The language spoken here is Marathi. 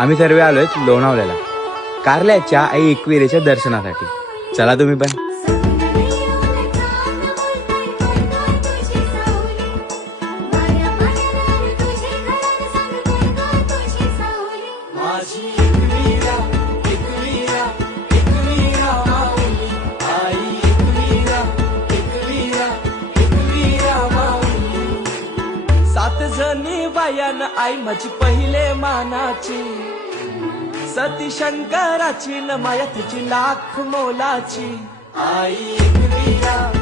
आम्ही सर्व आलोय लोणावळ्याला कारल्याच्या आई एकविरेच्या दर्शनासाठी. चला तुम्ही पण. सात जणी बायान आई माझी पहिले मानाची, सती शंकराची न माया तिची लाख मोलाची. आई एकविरा